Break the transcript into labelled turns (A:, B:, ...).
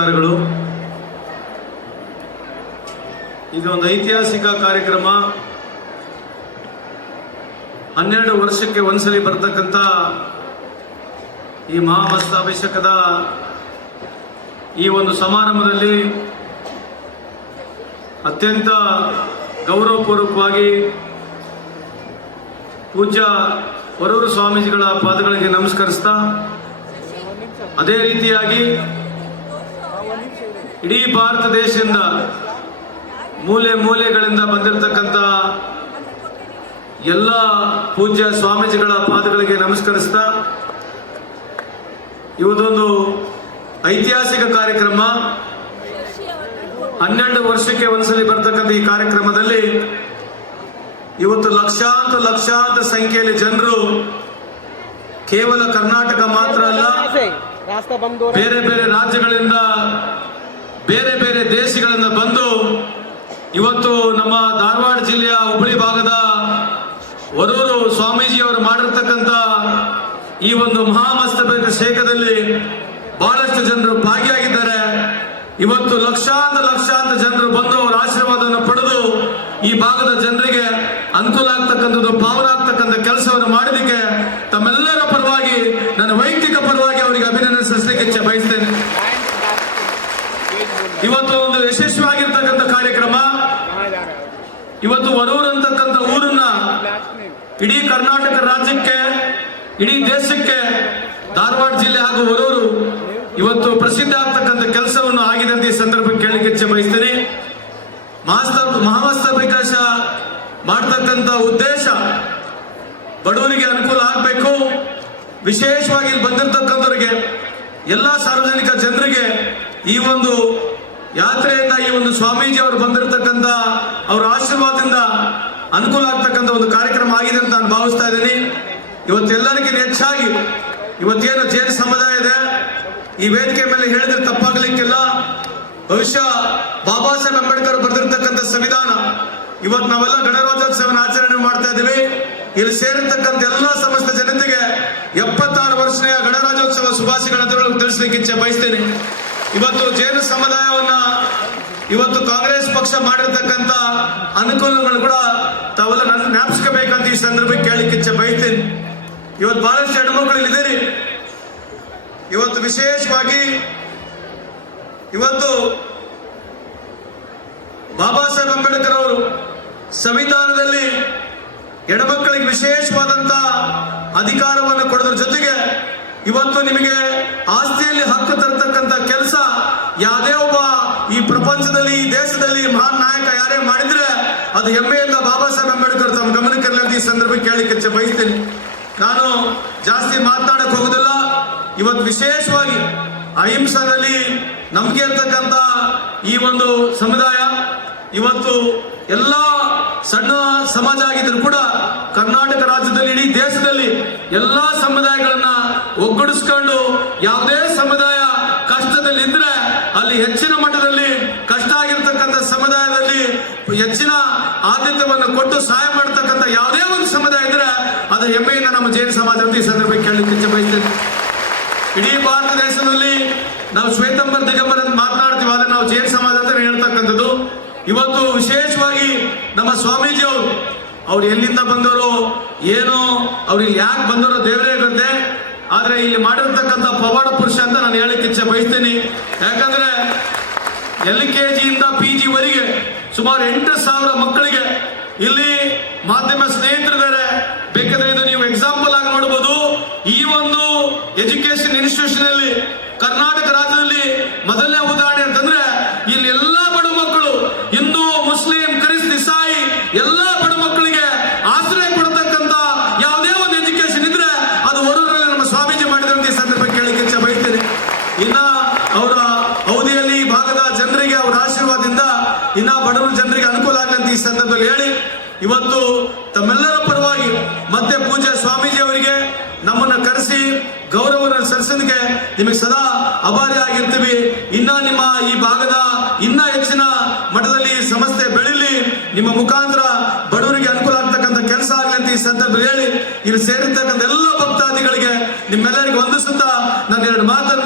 A: ನಮಸ್ಕಾರಗಳು ಇದೊಂದು ಐತಿಹಾಸಿಕ ಕಾರ್ಯಕ್ರಮ. ಹನ್ನೆರಡು ವರ್ಷಕ್ಕೆ ಒಂದ್ಸಲಿ ಬರ್ತಕ್ಕಂಥ ಈ ಮಹಾಮಸ್ತಾಭಿಷೇಕದ ಈ ಒಂದು ಸಮಾರಂಭದಲ್ಲಿ ಅತ್ಯಂತ ಗೌರವಪೂರ್ವಕವಾಗಿ ಪೂಜ್ಯ ವರೂರು ಸ್ವಾಮೀಜಿಗಳ ಪಾದಗಳಿಗೆ ನಮಸ್ಕರಿಸ್ತಾ, ಅದೇ ರೀತಿಯಾಗಿ ಇಡೀ ಭಾರತ ದೇಶದಿಂದ ಮೂಲೆ ಮೂಲೆಗಳಿಂದ ಬಂದಿರತಕ್ಕಂಥ ಎಲ್ಲ ಪೂಜ್ಯ ಸ್ವಾಮೀಜಿಗಳ ಪಾದಗಳಿಗೆ ನಮಸ್ಕರಿಸ್ತಾ ಇವತ್ತೊಂದು ಐತಿಹಾಸಿಕ ಕಾರ್ಯಕ್ರಮ. ಹನ್ನೆರಡು ವರ್ಷಕ್ಕೆ ಒಂದ್ಸಲಿ ಬರ್ತಕ್ಕಂಥ ಈ ಕಾರ್ಯಕ್ರಮದಲ್ಲಿ ಇವತ್ತು ಲಕ್ಷಾಂತ ಲಕ್ಷಾಂತ ಸಂಖ್ಯೆಯಲ್ಲಿ ಜನರು ಕೇವಲ ಕರ್ನಾಟಕ ಮಾತ್ರ ಅಲ್ಲ ಬೇರೆ ಬೇರೆ ರಾಜ್ಯಗಳಿಂದ ಬೇರೆ ಬೇರೆ ದೇಶಗಳಿಂದ ಬಂದು ಇವತ್ತು ನಮ್ಮ ಧಾರವಾಡ ಜಿಲ್ಲೆಯ ಹುಬ್ಬಳ್ಳಿ ಭಾಗದ ವರೂರು ಸ್ವಾಮೀಜಿಯವರು ಮಾಡಿರ್ತಕ್ಕಂಥ ಈ ಒಂದು ಮಹಾಮಸ್ತಭಿಷೇಕದಲ್ಲಿ ಬಹಳಷ್ಟು ಜನರು ಭಾಗಿಯಾಗಿದ್ದಾರೆ. ಇವತ್ತು ಲಕ್ಷಾಂತರ ಲಕ್ಷಾಂತರ ಜನರು ಬಂದು ಅವರ ಆಶೀರ್ವಾದವನ್ನು ಪಡೆದು ಈ ಭಾಗದ ಜನರಿಗೆ ಅನುಕೂಲ ಆಗ್ತಕ್ಕಂಥದ್ದು, ಪಾವನ ಆಗ್ತಕ್ಕಂಥ ಕೆಲಸವನ್ನು ಮಾಡಿದಕ್ಕೆ ಇವತ್ತು ವರೂರ್ ಅಂತಕ್ಕಂಥ ಊರನ್ನ ಇಡೀ ಕರ್ನಾಟಕ ರಾಜ್ಯಕ್ಕೆ, ಇಡೀ ದೇಶಕ್ಕೆ, ಧಾರವಾಡ ಜಿಲ್ಲೆ ಹಾಗೂ ವರೂರು ಇವತ್ತು ಪ್ರಸಿದ್ಧ ಆಗ್ತಕ್ಕಂಥ ಕೆಲಸವನ್ನು ಆಗಿದೆ ಅಂತ ಈ ಸಂದರ್ಭಕ್ಕೆ ಕೇಳಿಕೆಚ್ಚೆ ಬಯಸ್ತೇನೆ. ಮಹಾಸ್ತ ವಿಕಾಸ ಮಾಡ್ತಕ್ಕಂಥ ಉದ್ದೇಶ ಬಡವರಿಗೆ ಅನುಕೂಲ ಆಗಬೇಕು. ವಿಶೇಷವಾಗಿ ಇಲ್ಲಿ ಬಂದಿರತಕ್ಕಂಥವ್ರಿಗೆ, ಎಲ್ಲ ಸಾರ್ವಜನಿಕ ಜನರಿಗೆ ಈ ಒಂದು ಯಾತ್ರೆಯಿಂದ ಈ ಒಂದು ಸ್ವಾಮೀಜಿ ಅವರು ಬಂದಿರತಕ್ಕಂಥ ಅವರ ಆಶೀರ್ವಾದದಿಂದ ಅನುಕೂಲ ಆಗ್ತಕ್ಕಂಥ ಒಂದು ಕಾರ್ಯಕ್ರಮ ಆಗಿದೆ ಅಂತ ನಾನು ಭಾವಿಸ್ತಾ ಇದ್ದೀನಿ. ಇವತ್ತೆಲ್ಲರಿಗಿಂತ ಹೆಚ್ಚಾಗಿ ಇವತ್ತೇನು ಜೈನ ಸಮುದಾಯ ಇದೆ, ಈ ವೇದಿಕೆ ಮೇಲೆ ಹೇಳಿದ್ರೆ ತಪ್ಪಾಗಲಿಕ್ಕಿಲ್ಲ. ಬಹುಶಃ ಬಾಬಾ ಸಾಹೇಬ್ ಅಂಬೇಡ್ಕರ್ ಬರೆದಿರ್ತಕ್ಕಂಥ ಸಂವಿಧಾನ, ಇವತ್ತು ನಾವೆಲ್ಲ ಗಣರಾಜ್ಯೋತ್ಸವನ ಆಚರಣೆ ಮಾಡ್ತಾ ಇದ್ದೀವಿ. ಇಲ್ಲಿ ಸೇರಿರ್ತಕ್ಕಂಥ ಎಲ್ಲ ಸಮಸ್ತ ಜನತೆಗೆ ಎಪ್ಪತ್ತಾರು ವರ್ಷದ ಗಣರಾಜ್ಯೋತ್ಸವ ಶುಭಾಶಯಗಳನ್ನು ತಿಳಿಸಲಿಕ್ಕೆ ಇಚ್ಛೆ ಬಯಸ್ತೇನೆ. ಇವತ್ತು ಜೈನ ಸಮುದಾಯವನ್ನ ಇವತ್ತು ಕಾಂಗ್ರೆಸ್ ಪಕ್ಷ ಮಾಡಿರ್ತಕ್ಕಂಥ ಅನುಕೂಲಗಳು ಕೂಡ ತಾವೆಲ್ಲ ನನ್ನ ಜ್ಞಾಪಿಸ್ಕೋಬೇಕಂತ ಈ ಸಂದರ್ಭಕ್ಕೆ ಕೇಳಲಿಕ್ಕೆ ಇಚ್ಛೆ ಬಯಸ್ತೇನೆ. ಇವತ್ತು ಬಹಳಷ್ಟು ಹೆಣ್ಮಕ್ಳು ಇಲ್ಲಿದ್ದೀರಿ ಇವತ್ತು ವಿಶೇಷವಾಗಿ ಇವತ್ತು ಬಾಬಾ ಸಾಹೇಬ್ ಅಂಬೇಡ್ಕರ್ ಅವರು ಸಂವಿಧಾನದಲ್ಲಿ ಹೆಣ್ಮಕ್ಕಳಿಗೆ ವಿಶೇಷವಾದಂತ ಅಧಿಕಾರವನ್ನು ಕೊಡೋದ್ರ ಜೊತೆಗೆ ಇವತ್ತು ನಿಮಗೆ ಆಸ್ತಿಯಲ್ಲಿ ಹಕ್ಕು ತರ್ತಕ್ಕಂಥ ಕೆಲಸ ಯಾವುದೇ ಒಬ್ಬ ಈ ಪ್ರಪಂಚದಲ್ಲಿ ಈ ದೇಶದಲ್ಲಿ ಮಹಾನ್ ನಾಯಕ ಯಾರೇ ಮಾಡಿದ್ರೆ ಅದು ಹೆಮ್ಮೆಯಿಂದ ಬಾಬಾ ಸಾಹೇಬ್ ಅಂಬೇಡ್ಕರ್ ತಮ್ಮ ಗಮನಕ್ಕೆ ಈ ಸಂದರ್ಭ ಕೇಳಲಿಕ್ಕೆ ಬಯಸ್ತೇನೆ. ನಾನು ಜಾಸ್ತಿ ಮಾತನಾಡಕ್ ಹೋಗುದಿಲ್ಲ. ಇವತ್ತು ವಿಶೇಷವಾಗಿ ಅಹಿಂಸಾದಲ್ಲಿ ನಂಬಿಕೆ ಇರ್ತಕ್ಕಂಥ ಈ ಒಂದು ಸಮುದಾಯ, ಇವತ್ತು ಎಲ್ಲ ಸಣ್ಣ ಸಮಾಜ ಆಗಿದ್ರು ಕೂಡ ಕರ್ನಾಟಕ ರಾಜ್ಯದಲ್ಲಿ, ಇಡೀ ದೇಶದಲ್ಲಿ ಎಲ್ಲಾ ಸಮುದಾಯಗಳನ್ನ ಒಗ್ಗೂಡಿಸ್ಕೊಂಡು ಯಾವುದೇ ಸಮುದಾಯ ಕಷ್ಟದಲ್ಲಿ ಇದ್ರೆ ಅಲ್ಲಿ ಹೆಚ್ಚಿನ ಮಟ್ಟದಲ್ಲಿ ಸಮುದಾಯದಲ್ಲಿ ಹೆಚ್ಚಿನ ಆದ್ಯತೆಯನ್ನು ಕೊಟ್ಟು ಸಹಾಯ ಮಾಡತಕ್ಕಂಥ ಯಾವುದೇ ಒಂದು ಸಮುದಾಯ ಇದ್ರೆ ಅದು ಹೆಮ್ಮೆಯಿಂದ ನಮ್ಮ ಜೈನ ಸಮಾಜ ಅಂತ ಈ ಸಂದರ್ಭಕ್ಕೆ ಕೇಳಲಿಕ್ಕೆ ಬಯಸ್ತೇನೆ ಇಡೀ ಭಾರತ ದೇಶದಲ್ಲಿ ನಾವು ಶ್ವೇತಂಬರ್ ದಿಗಂಬರ್ ಅಂತ ಮಾತನಾಡ್ತೀವಿ, ಆದ್ರೆ ನಾವು ಜೈನ ಸಮಾಜ ಅಂತ ಹೇಳ್ತಕ್ಕಂಥದ್ದು. ಇವತ್ತು ವಿಶೇಷವಾಗಿ ನಮ್ಮ ಸ್ವಾಮೀಜಿ ಅವರು, ಅವ್ರು ಎಲ್ಲಿಂದ ಬಂದವರು, ಏನು, ಅವ್ರು ಇಲ್ಲಿ ಯಾಕೆ ಬಂದವರು ದೇವರೇ ಗೊತ್ತೆ, ಆದರೆ ಇಲ್ಲಿ ಮಾಡಿರ್ತಕ್ಕಂಥ ಪವಾಡ ಪುರುಷ ಅಂತ ನಾನು ಹೇಳಕ್ಕೆ ಇಚ್ಛೆ ಬಯಸ್ತೀನಿ ಯಾಕಂದ್ರೆ ಎಲ್ ಕೆ ಜಿಯಿಂದ ಪಿ ಜಿವರೆಗೆ ಸುಮಾರು ಎಂಟು ಸಾವಿರ ಮಕ್ಕಳಿಗೆ ಇಲ್ಲಿ ಮಾಧ್ಯಮ ಸ್ನೇಹಿತರಿದ್ದಾರೆ. ಬೇಕಾದ್ರೆ ಇದು ನೀವು ಎಕ್ಸಾಂಪಲ್ ಆಗಿ ನೋಡಬಹುದು ಈ ಒಂದು ಎಜುಕೇಶನ್ ಇನ್ಸ್ಟಿಟ್ಯೂಷನ್ ಅಲ್ಲಿ ಇನ್ನ ಬಡವರು ಜನರಿಗೆ ಅನುಕೂಲ ಆಗಂತ ಈ ಸಂದರ್ಭದಲ್ಲಿ ಹೇಳಿ, ಇವತ್ತು ತಮ್ಮೆಲ್ಲರ ಪರವಾಗಿ ಮತ್ತೆ ಪೂಜೆ ಸ್ವಾಮೀಜಿ ಅವರಿಗೆ ನಮ್ಮನ್ನು ಕರೆಸಿ ಗೌರವವನ್ನು ಸಲ್ಲಿಸೋದಕ್ಕೆ ನಿಮಗೆ ಸದಾ ಆಭಾರಿ ಆಗಿರ್ತೀವಿ ಇನ್ನ ನಿಮ್ಮ ಈ ಭಾಗದ ಇನ್ನ ಹೆಚ್ಚಿನ ಮಠದಲ್ಲಿ ಸಂಸ್ಥೆ ಬೆಳಿಲಿ, ನಿಮ್ಮ ಮುಖಾಂತರ ಬಡವರಿಗೆ ಅನುಕೂಲ ಆಗ್ತಕ್ಕಂಥ ಕೆಲಸ ಆಗಲಿ ಅಂತ ಈ ಸಂದರ್ಭದಲ್ಲಿ ಹೇಳಿ, ಇಲ್ಲಿ ಸೇರಿರ್ತಕ್ಕಂಥ ಎಲ್ಲ ಭಕ್ತಾದಿಗಳಿಗೆ ನಿಮ್ಮೆಲ್ಲರಿಗೂ ವಂದಿಸುತ್ತಾ ನಾನು ಎರಡು ಮಾತನ್ನು